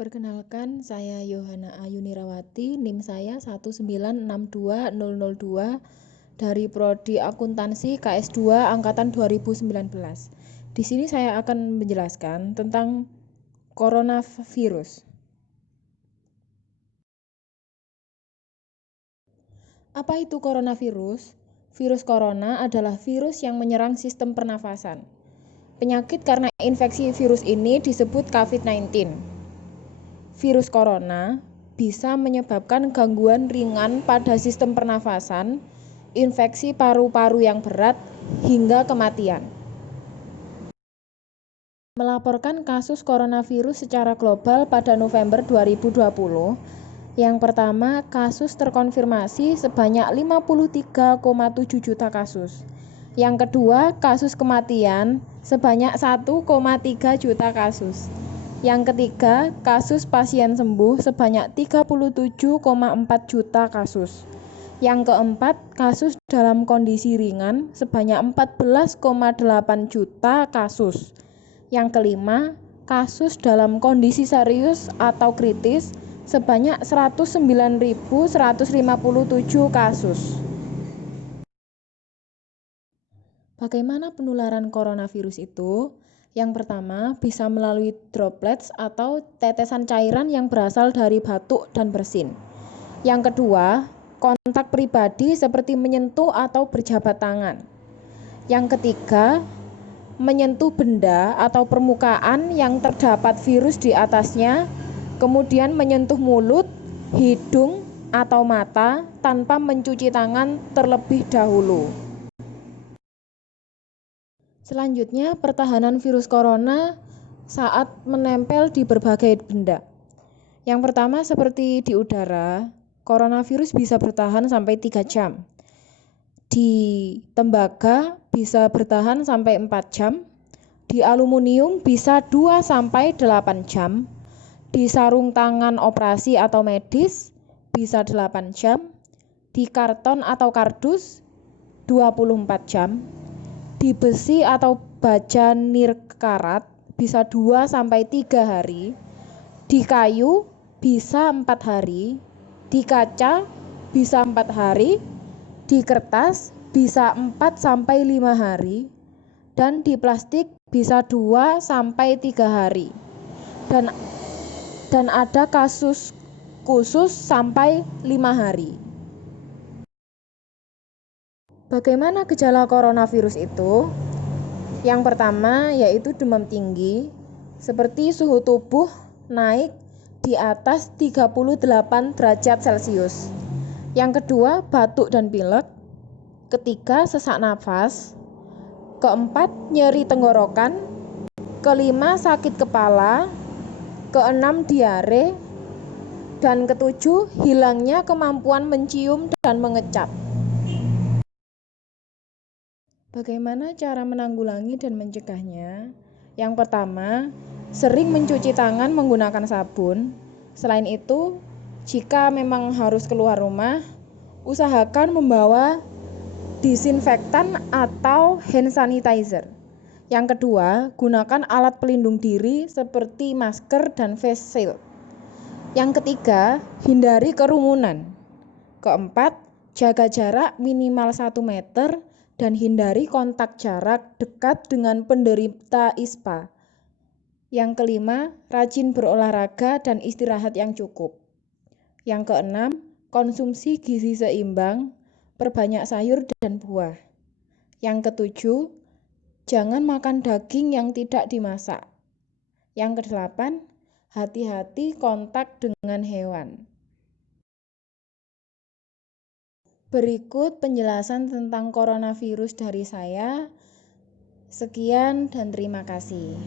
Perkenalkan, saya Yohana Ayunirawati, NIM saya 1962002 dari Prodi Akuntansi KS2 angkatan 2019. Di sini saya akan menjelaskan tentang coronavirus. Apa itu coronavirus? Virus corona adalah virus yang menyerang sistem pernafasan. Penyakit karena infeksi virus ini disebut COVID-19. Virus corona bisa menyebabkan gangguan ringan pada sistem pernafasan, infeksi paru-paru yang berat, hingga kematian. Melaporkan kasus coronavirus secara global pada November 2020, yang pertama, kasus terkonfirmasi sebanyak 53,7 juta kasus. Yang kedua, kasus kematian sebanyak 1,3 juta kasus. Yang ketiga, kasus pasien sembuh sebanyak 37,4 juta kasus. Yang keempat, kasus dalam kondisi ringan sebanyak 14,8 juta kasus. Yang kelima, kasus dalam kondisi serius atau kritis sebanyak 109.157 kasus. Bagaimana penularan coronavirus itu? Yang pertama, bisa melalui droplets atau tetesan cairan yang berasal dari batuk dan bersin. Yang kedua, kontak pribadi seperti menyentuh atau berjabat tangan. Yang ketiga, menyentuh benda atau permukaan yang terdapat virus di atasnya, kemudian menyentuh mulut, hidung, atau mata tanpa mencuci tangan terlebih dahulu. Selanjutnya, pertahanan virus corona saat menempel di berbagai benda. Yang pertama, seperti di udara, coronavirus bisa bertahan sampai 3 jam. Di tembaga bisa bertahan sampai 4 jam. Di aluminium bisa 2-8 jam. Di sarung tangan operasi atau medis bisa 8 jam. Di karton atau kardus 24 jam. Di besi atau baja nirkarat bisa 2-3 hari. Di kayu bisa 4 hari. Di kaca bisa 4 hari. Di kertas bisa 4-5 hari. Dan di plastik bisa 2-3 hari. Dan ada kasus khusus sampai 5 hari. Bagaimana gejala coronavirus itu? Yang pertama yaitu demam tinggi, seperti suhu tubuh naik di atas 38 derajat Celcius. Yang kedua, batuk dan pilek. Ketiga, sesak nafas. Keempat, nyeri tenggorokan. Kelima, sakit kepala. Keenam, diare. Dan ketujuh, hilangnya kemampuan mencium dan mengecap. Bagaimana cara menanggulangi dan mencegahnya? Yang pertama, sering mencuci tangan menggunakan sabun. Selain itu, jika memang harus keluar rumah, usahakan membawa disinfektan atau hand sanitizer. Yang kedua, gunakan alat pelindung diri seperti masker dan face shield. Yang ketiga, hindari kerumunan. Keempat, jaga jarak minimal 1 meter dan hindari kontak jarak dekat dengan penderita ISPA. Yang kelima, rajin berolahraga dan istirahat yang cukup. Yang keenam, konsumsi gizi seimbang, perbanyak sayur dan buah. Yang ketujuh, jangan makan daging yang tidak dimasak. Yang kedelapan, hati-hati kontak dengan hewan. Berikut penjelasan tentang coronavirus dari saya. Sekian dan terima kasih.